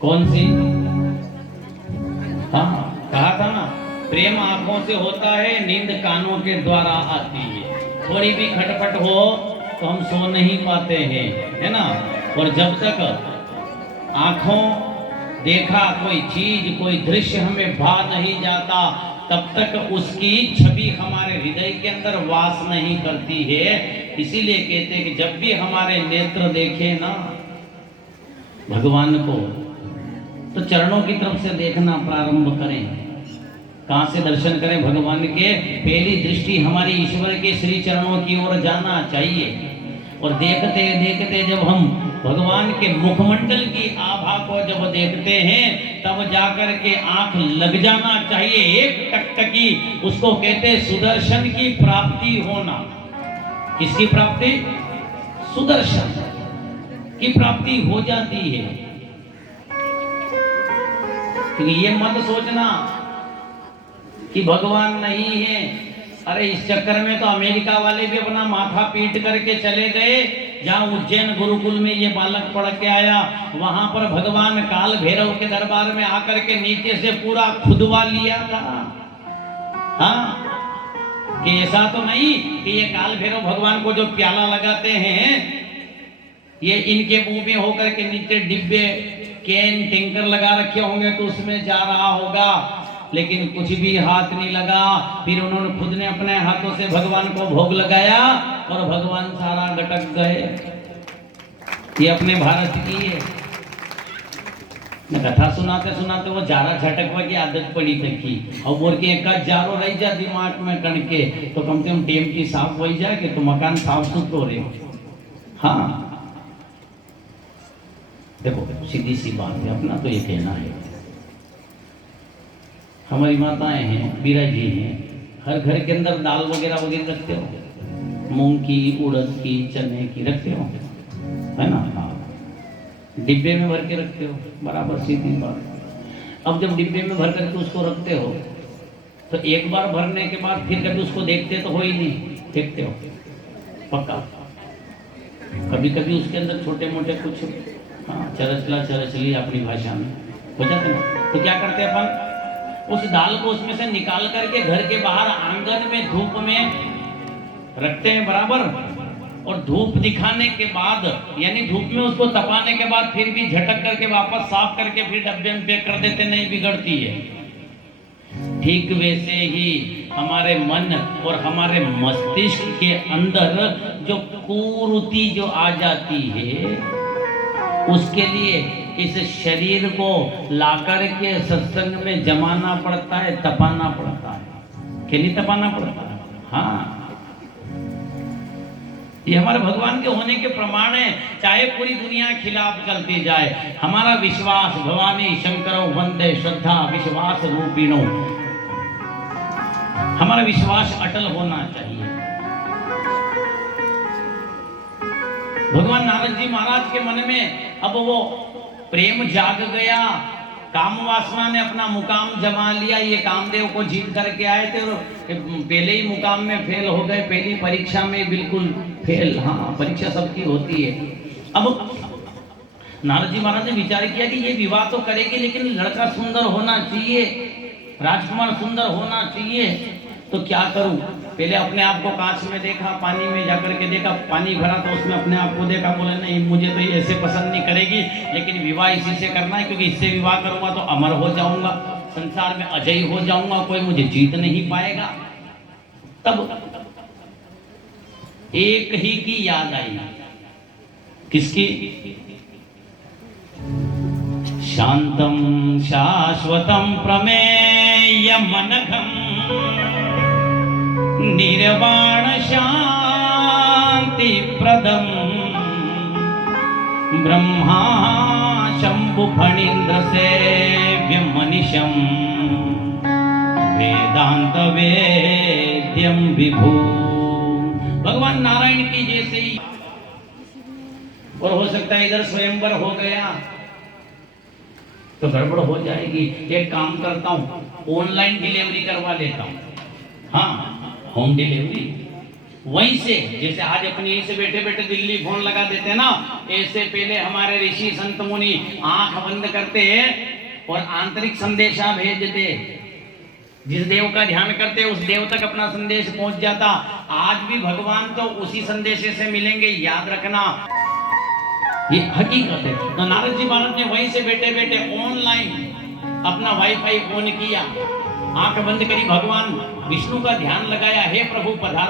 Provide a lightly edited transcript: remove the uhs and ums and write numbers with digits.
कौन सी? हाँ, कहा था ना, प्रेम आंखों से होता है, नींद कानों के द्वारा आती है। थोड़ी भी खटपट हो तो हम सो नहीं पाते हैं, है ना। और जब तक आंखों देखा कोई चीज, कोई दृश्य हमें भा नहीं जाता, तब तक उसकी छवि हमारे हृदय के अंदर वास नहीं करती है। इसीलिए कहते हैं कि जब भी हमारे नेत्र देखे ना भगवान को, तो चरणों की तरफ से देखना प्रारंभ करें। कहां से दर्शन करें भगवान के? पहली दृष्टि हमारी ईश्वर के श्री चरणों की ओर जाना चाहिए। और देखते देखते जब हम भगवान के मुखमंडल की आभा को जब देखते हैं, तब जाकर के आंख लग जाना चाहिए। एक टकटकी, उसको कहते सुदर्शन की प्राप्ति होना। किसकी प्राप्ति? सुदर्शन की प्राप्ति हो जाती है। क्योंकि ये मत सोचना कि भगवान नहीं है। अरे इस चक्कर में तो अमेरिका वाले भी अपना माथा पीट करके चले गए। जहाँ उज्जैन गुरुकुल में ये बालक पढ़ के आया, वहां पर भगवान काल भैरव के दरबार में आकर के नीचे से पूरा खुदवा लिया था। हाँ, कि ऐसा तो नहीं कि ये काल भैरव भगवान को जो प्याला लगाते हैं, ये इनके मुंह में होकर के नीचे डिब्बे कैन टिंकर लगा रखे होंगे तो उसमें जा रहा होगा, लेकिन कुछ भी हाथ नहीं लगा। फिर उन्होंने खुद ने अपने हाथों से भगवान को भोग लगाया और भगवान सारा गटक गए। ये अपने भारत की है। कथा सुनाते सुनाते वो जारा झटकवा की आदत पड़ी थी। और बोल के एक जारो रह जा दिमाग में कणके, तो कम से कम टेम की साफ हो जाए कि तो मकान साफ सुथरे। हाँ देखो, सीधी सी बात है, अपना तो ये कहना है। हमारी माताएं हैं, बीरा जी हैं, हर घर के अंदर दाल वगैरह वगैरह रखते हो, मूंग की, उड़द की, चने की रखते हो, है ना। हाँ, डिब्बे में भर के रखते हो, बराबर सीधी बात। अब जब डिब्बे में भर करके उसको रखते हो, तो एक बार भरने के बाद फिर कभी उसको देखते तो हो ही नहीं, देखते हो पक्का। कभी कभी उसके अंदर छोटे मोटे कुछ चरचला चरचली अपनी भाषा में हो जाते ना, तो क्या करते हैं अपन? उस दाल को उसमें से निकाल करके घर के बाहर आंगन में धूप में रखते हैं बराबर। और धूप दिखाने के बाद, यानी धूप में उसको तपाने के बाद फिर भी झटक करके वापस साफ करके फिर डब्बे में पैक कर देते, नहीं बिगड़ती है। ठीक वैसे ही हमारे मन और हमारे मस्तिष्क के अंदर जो कुरीति जो आ जाती है, उसके लिए इस शरीर को लाकर के सत्संग में जमाना पड़ता है, तपाना पड़ता है। कि नहीं तपाना पड़ता है? हाँ, ये हमारे भगवान के होने के प्रमाण है। चाहे पूरी दुनिया खिलाफ चलती जाए, हमारा विश्वास भवानी शंकरो वंदे श्रद्धा विश्वास रूपिणो, हमारा विश्वास अटल होना चाहिए। भगवान नारद जी महाराज के मन में अब वो प्रेम जाग गया, काम वासना ने अपना मुकाम जमा लिया। ये कामदेव को जीत करके आए थे और पहले ही मुकाम में फेल हो गए, पहली परीक्षा में बिल्कुल फेल। हाँ, परीक्षा सबकी होती है। अब नारद जी महाराज ने विचार किया कि ये विवाह तो करेगी, लेकिन लड़का सुंदर होना चाहिए, राजकुमार सुंदर होना चाहिए। तो क्या करूं? पहले अपने आप को कांच में देखा, पानी में जाकर के देखा, पानी भरा तो उसमें अपने आप को देखा, बोले नहीं मुझे तो ये ऐसे पसंद नहीं करेगी, लेकिन विवाह इसी से करना है, क्योंकि इससे विवाह करूंगा तो अमर हो जाऊंगा, संसार में अजय हो जाऊंगा, कोई मुझे जीत नहीं पाएगा। तब एक ही की याद आई। किसकी? शांतम शाश्वतम प्रमेयमनघम निर्वाण शांति प्रदम ब्रह्मा शंभु फणींद्र सेव्यम मनीषम वेदांत वेद्यम विभू। भगवान नारायण की जैसे ही, और हो सकता है इधर स्वयंवर हो गया तो गड़बड़ हो जाएगी। एक काम करता हूँ, ऑनलाइन डिलीवरी करवा लेता हूँ। हाँ, होम डिलीवरी वहीं से, जैसे आज अपनी यहीं से बैठे बैठे दिल्ली फोन लगा देते हैं ना, ऐसे पहले हमारे ऋषि संत मुनि आंख बंद करते और आंतरिक संदेशा भेज देते। जिस देव का ध्यान करते उस देव तक अपना संदेश पहुंच जाता। आज भी भगवान तो उसी संदेश से मिलेंगे, याद रखना, ये हकीकत है। तो नारद जी महाराज ने वहीं से बैठे बैठे ऑनलाइन अपना वाईफाई ऑन किया, आंख बंद करी, भगवान विष्णु का ध्यान लगाया, हे प्रभु पधारो।